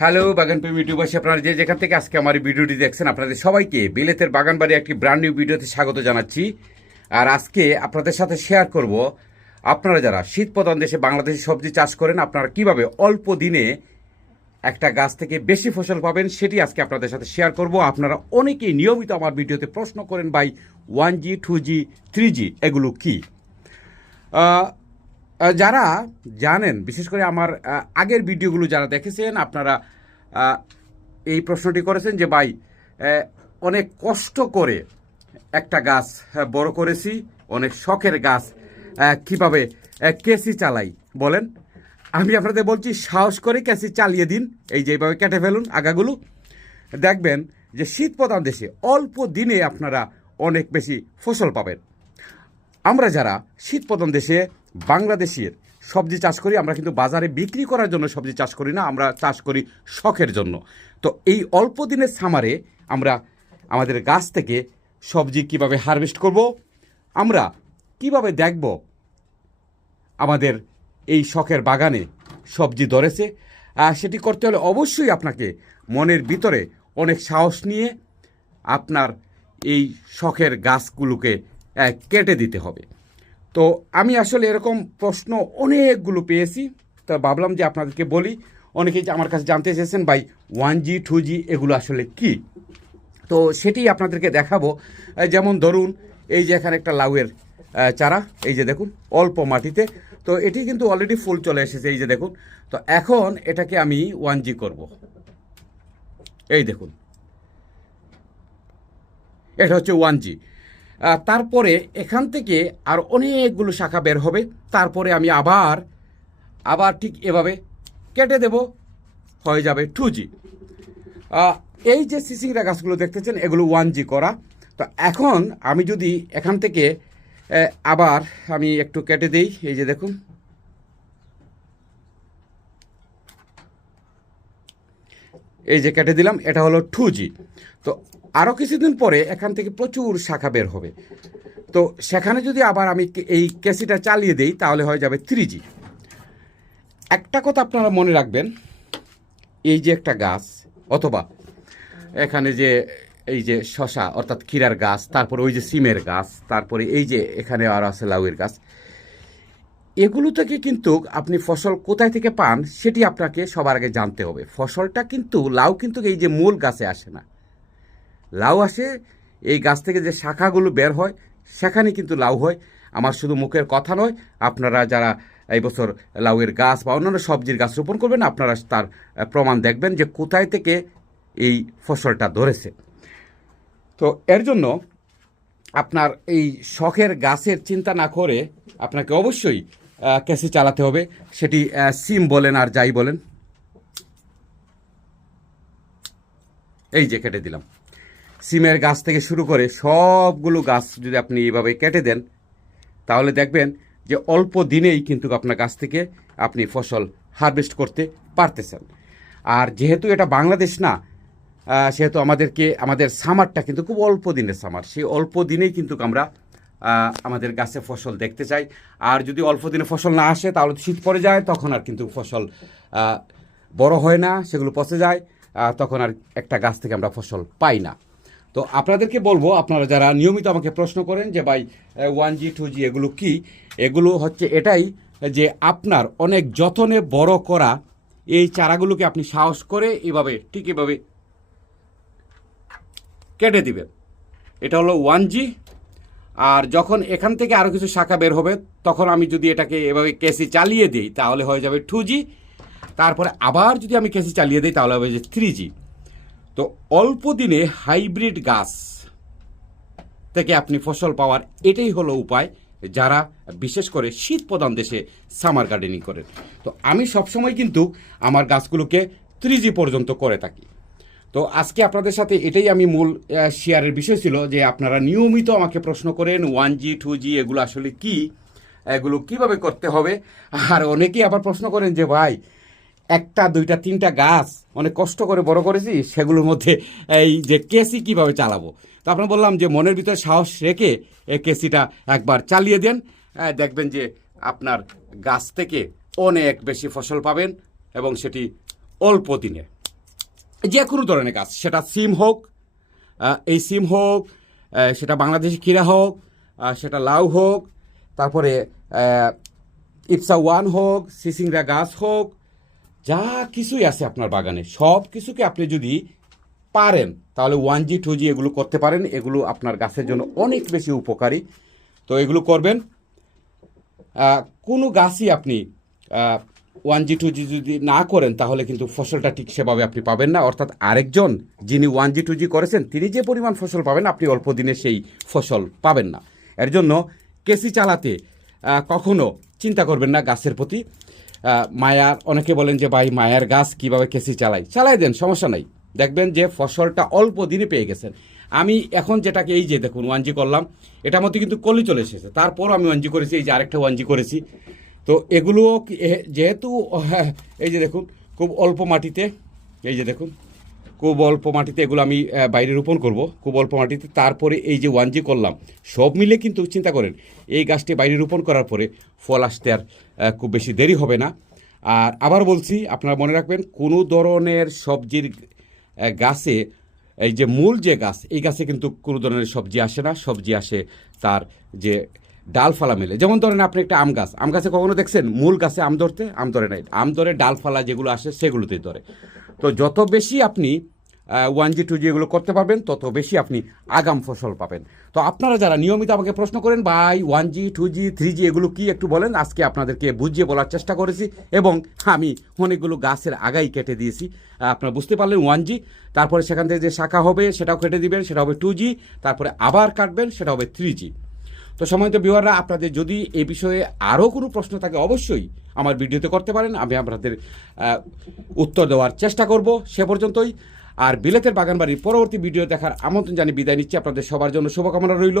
Hello বাগান প্রেমী ইউটিউবাসী আপনারা যে যেখান থেকে আজকে আমার ভিডিওটি দেখছেন, আপনাদের সবাইকে বিলেতের বাগান বাড়ি একটি ব্র্যান্ড নিউ ভিডিওতে স্বাগত জানাচ্ছি। আর আজকে আপনাদের সাথে শেয়ার করব, আপনারা যারা শীত প্রধান দেশে বাংলাদেশে সবজি চাষ করেন, আপনারা কীভাবে অল্প দিনে একটা গাছ থেকে বেশি ফসল পাবেন সেটি আজকে আপনাদের সাথে শেয়ার করব। আপনারা অনেকেই নিয়মিত আমার ভিডিওতে প্রশ্ন করেন by one G two G three G এগুলো কী? যারা জানেন, বিশেষ করে আমার আগের ভিডিওগুলো যারা দেখেছেন, আপনারা এই প্রশ্নটি করেছেন যে, ভাই অনেক কষ্ট করে একটা গাছ বড় করেছি, অনেক শখের গাছ কীভাবে কেসি চালাই, বলেন। আমি আপনাদের বলছি, সাহস করে কেসি চালিয়ে দিন, এই যে এইভাবে কেটে ফেলুন আগাগুলো। দেখবেন যে শীত প্রধান দেশে অল্প দিনে আপনারা অনেক বেশি ফসল পাবেন। আমরা যারা শীত প্রধান দেশে বাংলাদেশের সবজি চাষ করি, আমরা কিন্তু বাজারে বিক্রি করার জন্য সবজি চাষ করি না, আমরা চাষ করি শখের জন্য। তো এই অল্প দিনের সামারে আমরা আমাদের গাছ থেকে সবজি কীভাবে হারভেস্ট করব, আমরা কীভাবে দেখব আমাদের এই শখের বাগানে সবজি ধরেছে সেটি করতে হলে অবশ্যই আপনাকে মনের ভিতরে অনেক সাহস নিয়ে আপনার এই শখের গাছগুলোকে কেটে দিতে হবে। তো আমি আসলে এরকম প্রশ্ন অনেকগুলো পেয়েছি। তা ভাবলাম যে আপনাদেরকে বলি, অনেকেই আমার কাছে জানতে চেয়েছেন, ভাই ওয়ান জি টু জি এগুলো আসলে কি? তো সেটি আপনাদেরকে দেখাবো। যেমন ধরুন, এই যে এখানে একটা লাউয়ের চারা, এই যে দেখুন, অল্প মাটিতে। তো এটি কিন্তু অলরেডি ফুল চলে এসেছে, এই যে দেখুন। তো এখন এটাকে আমি ওয়ান জি করব। এই দেখুন। এটা হচ্ছে ওয়ান জি তারপরে এখান থেকে আর অনেকগুলো শাখা বের হবে। তারপরে আমি আবার আবার ঠিক এভাবে কেটে দেব, হয়ে যাবে টু জি এই যে সিসিংরা গাছগুলো দেখতেছেন, এগুলো ওয়ান জি করা। তো এখন আমি যদি এখান থেকে আবার আমি একটু কেটে দেই, এই যে দেখুন। এই যে কেটে দিলাম, এটা হলো টু জি তো আরও কিছুদিন পরে এখান থেকে প্রচুর শাখা বের হবে। তো সেখানে যদি আবার আমি এই কেসিটা চালিয়ে দেই, তাহলে হয়ে যাবে থ্রি জি একটা কথা আপনারা মনে রাখবেন, এই যে একটা গাছ, অথবা এখানে যে এই যে শশা, অর্থাৎ ক্ষীরার গাছ, তারপরে ওই যে সিমের গাছ, তারপরে এই যে এখানে আর আছে লাউয়ের গাছ, এগুলো থেকে কিন্তু আপনি ফসল কোথায় থেকে পান, সেটি আপনাকে সবার আগে জানতে হবে। ফসলটা কিন্তু, লাউ কিন্তু এই যে মূল গাছে আসে না। লাউ আসে, এই গাছ থেকে যে শাখাগুলো বের হয় সেখানে কিন্তু লাউ হয়। আমার শুধু মুখের কথা নয়, আপনারা যারা এই বছর লাউয়ের গাছ বা অন্যান্য সবজির গাছ রোপণ করবেন, আপনারা তার প্রমাণ দেখবেন যে কোথায় থেকে এই ফসলটা ধরেছে। তো এর জন্য আপনার এই শখের গাছের চিন্তা না করে আপনাকে অবশ্যই ক্যাসি চালাতে হবে। সেটি সিম বলেন আর যাই বলেন। এই যে কেটে দিলাম। সিমের গাছ থেকে শুরু করে সবগুলো গাছ যদি আপনি এইভাবে কেটে দেন, তাহলে দেখবেন যে অল্প দিনেই কিন্তু আপনার গাছ থেকে আপনি ফসল হারভেস্ট করতে পারতেছেন। আর যেহেতু এটা বাংলাদেশ না সেহেতু আমাদেরকে, আমাদের সামারটা কিন্তু খুব অল্প দিনের সামার। সেই অল্প দিনেই কিন্তু আমরা আমাদের গাছে ফসল দেখতে চাই। আর যদি অল্প দিনে ফসল না আসে, তাহলে শীত পড়ে যায়, তখন আর কিন্তু ফসল বড় হয় না, সেগুলো পচে যায় তখন আর একটা গাছ থেকে আমরা ফসল পাই না। তো আপনাদেরকে বলব, আপনারা যারা নিয়মিত আমাকে প্রশ্ন করেন যে, ভাই ওয়ান জি টু জি এগুলো কী? এগুলো হচ্ছে এটাই যে, আপনার অনেক যতনে বড় করা এই চারাগুলোকে আপনি সাহস করে এভাবে, ঠিক এভাবে কেটে দিবেন। এটা হলো ওয়ান জি আর যখন এখান থেকে আরও কিছু শাখা বের হবে, তখন আমি যদি এটাকে এভাবে কেসি চালিয়ে দিই, তাহলে হয়ে যাবে টু জি তারপরে আবার যদি আমি কেসি চালিয়ে দিই, তাহলে হবে যে থ্রি জি তো অল্প দিনে হাইব্রিড গাছ থেকে আপনি ফসল পাওয়ার এটাই হলো উপায় যারা বিশেষ করে শীত প্রধান দেশে সামার গার্ডেনিং করেন। তো আমি সবসময় কিন্তু আমার গাছগুলোকে থ্রি জি পর্যন্ত করে থাকি। তো আজকে আপনাদের সাথে এটাই আমি মূল শেয়ারের বিষয় ছিল যে আপনারা নিয়মিত আমাকে প্রশ্ন করেন ওয়ান জি টু জি এগুলো আসলে কি? এগুলো কীভাবে করতে হবে? আর অনেকেই আবার প্রশ্ন করেন যে, ভাই একটা, দুইটা, তিনটা গাছ অনেক কষ্ট করে বড় করেছি, সেগুলোর মধ্যে এই যে কেসি কীভাবে চালাবো? তো আপনার বললাম যে মনের ভিতরে সাহস রেখে এই কেসিটা একবার চালিয়ে দেন। দেখবেন যে আপনার গাছ থেকে অনেক বেশি ফসল পাবেন এবং সেটি অল্প দিনে। যে কোনো ধরনের গাছ, সেটা সিম হোক এই সিম হোক সেটা বাংলাদেশি ক্ষীরা হোক সেটা লাউ হোক, তারপরে ইপসা ওয়ান হোক, সিসিংরা গাছ হোক যা কিছুই আছে আপনার বাগানে, সব কিছুকে আপনি যদি পারেন, তাহলে ওয়ান জি টু জি এগুলো করতে পারেন, এগুলো আপনার গাছের জন্য অনেক বেশি উপকারী। তো এগুলো করবেন। কোনো গাছই আপনি ওয়ান জি টু জি যদি না করেন, তাহলে কিন্তু ফসলটা ঠিক সেভাবে আপনি পাবেন না। অর্থাৎ আরেকজন যিনি ওয়ান জি টু জি করেছেন, তিনি যে পরিমাণ ফসল পাবেন, আপনি অল্প দিনে সেই ফসল পাবেন না। এর জন্য কেসি চালাতে কখনো চিন্তা করবেন না গাছের প্রতি। মায়ার অনেকে বলেন যে ভাই মায়ার গাছ কীভাবে কেসি চালাই? চালাই দেন, সমস্যা নাই। দেখবেন যে ফসলটা অল্প দিনে পেয়ে গেছেন। আমি এখন যেটাকে এই যে দেখুন ওয়ান জি করলাম, এটার মধ্যে কিন্তু কলি চলে এসেছে। তারপর আমি ওয়ান জি করেছি, এই যে আরেকটা ওয়ান জি করেছি। তো এগুলো যেহেতু, এই যে দেখুন, খুব অল্প মাটিতে, এই যে দেখুন খুব অল্প মাটিতে এগুলো আমি বাইরে রোপণ করব। খুব অল্প মাটিতে তারপরে এই যে ওয়ান জি করলাম, সব মিলে কিন্তু চিন্তা করেন, এই গাছটি বাইরে রোপণ করার পরে ফল আসতে আর খুব বেশি দেরি হবে না। আর আবার বলছি, আপনারা মনে রাখবেন, কোনো ধরনের সবজির গাছে, এই যে মূল যে গাছ, এই গাছে কিন্তু কোনো ধরনের সবজি আসে না। সবজি আসে তার যে ডালফালা মেলে। যেমন ধরেন আপনি একটা আম গাছ, আম গাছে কখনো দেখছেন? মূল গাছে আম ধরতে, আম ধরে নাই। আম ধরে ডালফালা যেগুলো আসে সেগুলোতেই ধরে। তো যত বেশি আপনি ওয়ান জি টু জি এগুলো করতে পারবেন, তত বেশি আপনি আগাম ফসল পাবেন। তো আপনারা যারা নিয়মিত আমাকে প্রশ্ন করেন, ভাই one G two G three G এগুলো কী? একটু বলেন, আজকে আপনাদেরকে বুঝিয়ে বলার চেষ্টা করেছি এবং আমি অনেকগুলো গাছের আগাই কেটে দিয়েছি। আপনারা বুঝতে পারলেন ওয়ান জি তারপরে সেখান থেকে যে শাখা হবে সেটাও কেটে দিবেন, সেটা হবে টু জি তারপরে আবার কাটবেন, সেটা হবে থ্রি জি তো সময় তো বিহাররা আপনাদের যদি এ বিষয়ে আরও কোনো প্রশ্ন থাকে, অবশ্যই আমার ভিডিওতে করতে পারেন। আমি আপনাদের উত্তর দেওয়ার চেষ্টা করব সে পর্যন্তই। আর বিলেতের বাগানবাড়ির পরবর্তী ভিডিও দেখার আমন্ত্রণ জানিয়ে বিদায় নিচ্ছি। আপনাদের সবার জন্য শুভকামনা রইল।